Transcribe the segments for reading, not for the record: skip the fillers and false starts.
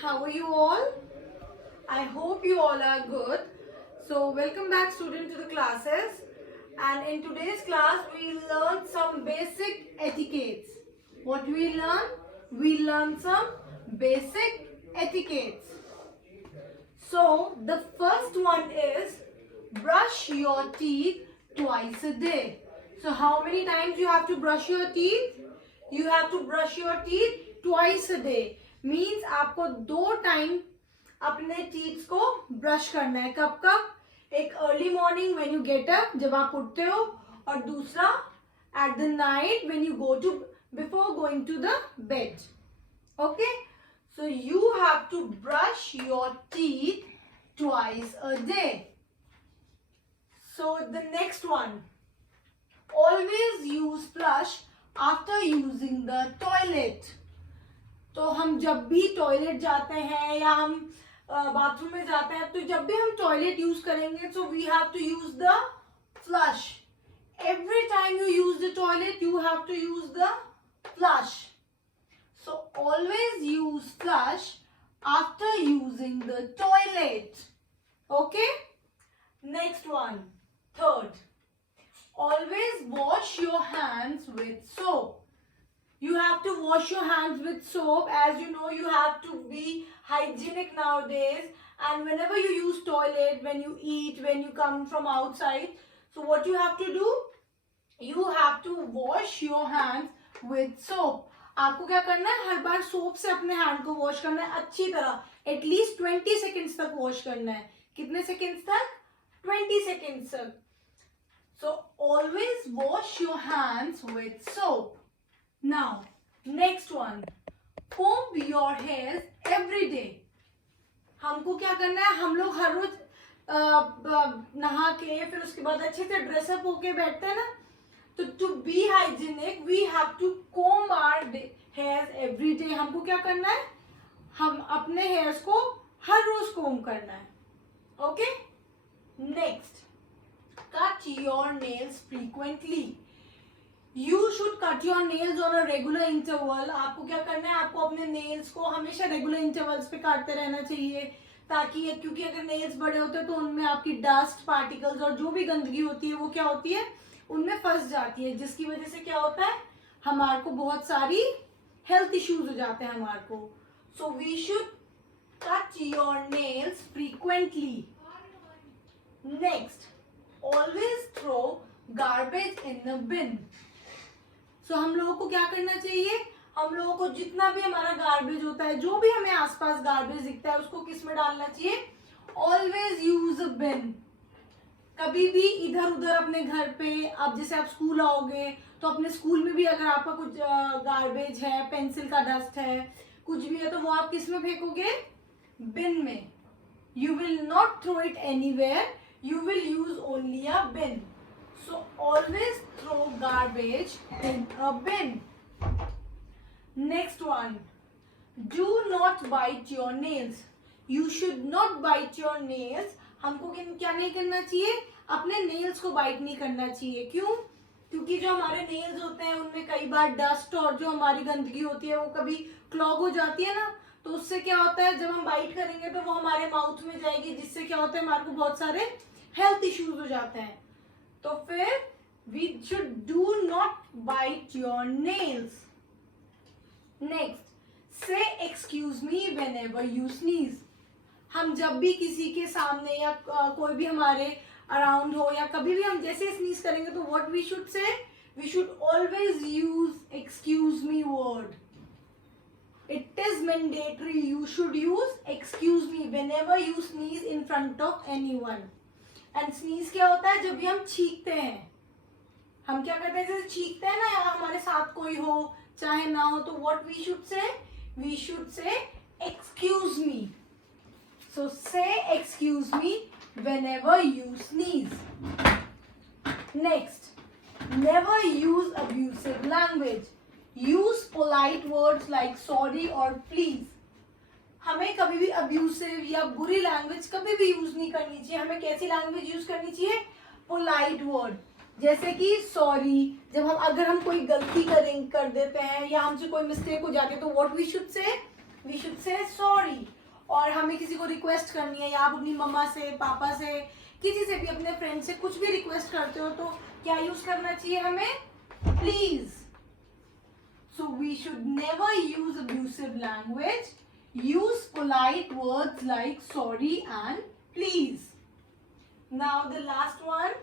How are you all? I hope you all are good. So welcome back student to the classes, and in today's class we learn some basic etiquettes. What we learn? We learn some basic etiquettes. So the first one is brush your teeth twice a day. So how many times you have to brush your teeth? You have to brush your teeth twice a day. Means आपको 2 टाइम अपने टीथ को ब्रश करना है. कब कब? एक early morning when you get up, जब आप उठते हो, और दूसरा at the night when you go to before going to the bed. Okay, so you have to brush your teeth twice a day. So the next one, always use flush after using the toilet. तो हम जब भी टॉयलेट जाते हैं या हम बाथरूम में जाते हैं, तो जब भी हम टॉयलेट यूज करेंगे, so we have to use the flush. Every time you use the toilet, you have to use the flush. So always use flush after using the toilet. Okay? Next one. Third. Always wash your hands with soap. You have to wash your hands with soap. As you know, you have to be hygienic nowadays. And whenever you use toilet, when you eat, when you come from outside, so what you have to do? You have to wash your hands with soap. आपको क्या करना है? हर बार सोप से अपने हैंड को वॉश करना है अच्छी तरह. एटलीस्ट 20 सेकेंड्स तक वॉश करना है. कितने सेकेंड्स तक? 20 सेकेंड्स तक. So always wash your hands with soap. Now, next one. Comb your hairs every day. हमको क्या करना है? हम लोग हर रोज नहा के फिर उसके बाद अच्छे से ड्रेसअप होके बैठते हैं ना. तो to be hygienic we have to comb our hairs every day. हमको क्या करना है? हम अपने हेयर्स को हर रोज कोम्ब करना है. Okay. Next, cut your nails frequently. You should cut your nails on a regular interval. आपको क्या करना है? आपको अपने नेल्स को हमेशा रेगुलर इंटरवल्स पे काटते रहना चाहिए, ताकि क्योंकि अगर नेल्स बड़े होते हैं तो उनमें आपकी डस्ट पार्टिकल्स और जो भी गंदगी होती है वो क्या होती है? उनमें फंस जाती है, जिसकी वजह से क्या होता है? हमारे को बहुत सारी हेल्थ इश्यूज हो जाते हैं हमारे को. So we should cut your nails frequently. Next, always throw garbage in the bin. So हम लोगों को क्या करना चाहिए? हम लोगों को जितना भी हमारा गार्बेज होता है, जो भी हमें आसपास गार्बेज दिखता है, उसको किस में डालना चाहिए? ऑलवेज यूज अ बिन. कभी भी इधर उधर अपने घर पे, अब जैसे आप स्कूल आओगे तो अपने स्कूल में भी अगर आपका कुछ गार्बेज है, पेंसिल का डस्ट है, कुछ भी है, तो वो आप किस में फेंकोगे? बिन में. You will not throw it anywhere, you will use only a bin. So always throw garbage in a bin. Next one, do not bite your nails. You should not bite your nails. हमको क्या नहीं करना चाहिए? अपने नेल्स को बाइट नहीं करना चाहिए. क्यों? क्योंकि जो हमारे नेल्स होते हैं उनमें कई बार डस्ट और जो हमारी गंदगी होती है वो कभी क्लॉग हो जाती है ना, तो उससे क्या होता है? जब हम बाइट करेंगे तो वो हमारे माउथ में जाएगी, जिससे क्या होता है? हमारे को बहुत सारे हेल्थ इश्यूज हो जाते हैं. तो फिर we should do not bite your nails. Next, say excuse me whenever you sneeze. हम जब भी किसी के सामने या कोई भी हमारे अराउंड हो या कभी भी हम जैसे स्नीज करेंगे, तो what we should say? We should always use excuse me word. It is mandatory. You should use excuse me whenever you sneeze in front of anyone. And sneeze क्या होता है? जब भी हम छींकते हैं, हम क्या करते हैं? जैसे छींकते हैं ना, या हमारे साथ कोई हो चाहे ना हो, तो what we should say? We should say excuse me. So say excuse me whenever you sneeze. Next, never use abusive language. Use polite words like sorry or please. हमें कभी भी अब्यूसिव या बुरी लैंग्वेज कभी भी यूज नहीं करनी चाहिए. हमें कैसी लैंग्वेज यूज करनी चाहिए? Polite word. जैसे कि सॉरी, जब हम अगर हम कोई गलती कर देते हैं या हमसे कोई मिस्टेक हो जाती है, तो what we should say? We should say sorry. और हमें किसी को रिक्वेस्ट करनी है, या आप अपनी मम्मा से, पापा से, किसी से भी, अपने फ्रेंड से कुछ भी रिक्वेस्ट करते हो, तो क्या यूज करना चाहिए हमें? Please. So we should never use abusive language. Use polite words like sorry and please. Now the last one.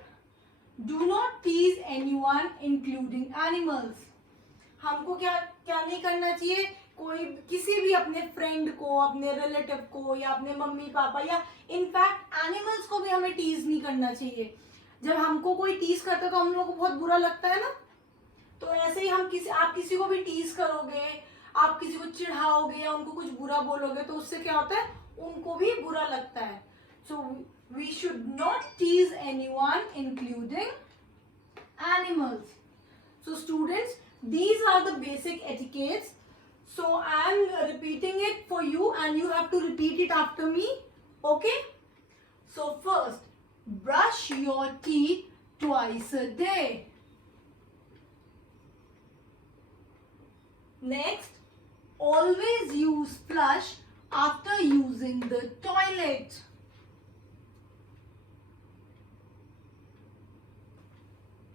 Do not tease anyone including animals. हमको क्या क्या नहीं करना चाहिए? कोई किसी भी अपने फ्रेंड को, अपने रिलेटिव को, या अपने मम्मी पापा, या इनफैक्ट एनिमल्स को भी हमें टीज नहीं करना चाहिए. जब हमको कोई टीज करता है तो हम लोगों को बहुत बुरा लगता है ना. तो ऐसे ही आप किसी को भी टीज करोगे, आप किसी को चिढ़ाओगे या उनको कुछ बुरा बोलोगे, तो उससे क्या होता है? उनको भी बुरा लगता है. So we should not tease anyone including animals. So students, these are the basic etiquettes. So I am repeating it for you and you have to repeat it after me. Okay? So first, brush your teeth twice a day. Next, always use flush after using the toilet.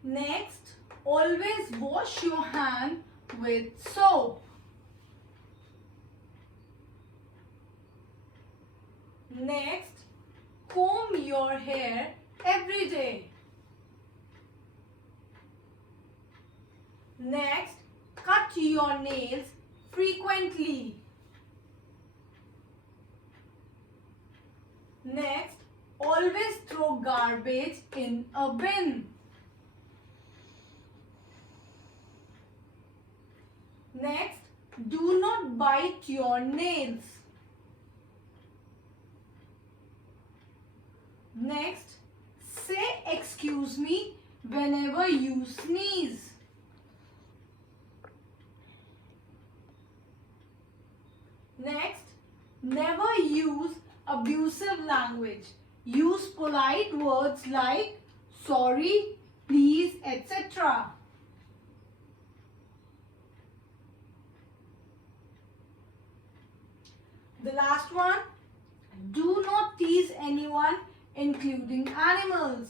Next, always wash your hand with soap. Next, comb your hair every day. Next, cut your nails frequently. Next, always throw garbage in a bin. Next, do not bite your nails. Next, say excuse me whenever you sneeze. Next, never use abusive language. Use polite words like sorry, please, etc. The last one, do not tease anyone, including animals.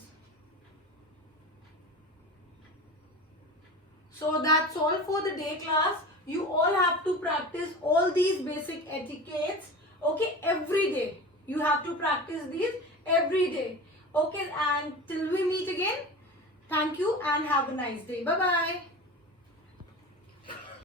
So that's all for the day, class. You all have to practice all these basic etiquettes, okay, every day. You have to practice these every day. Okay, and till we meet again, thank you and have a nice day. Bye-bye.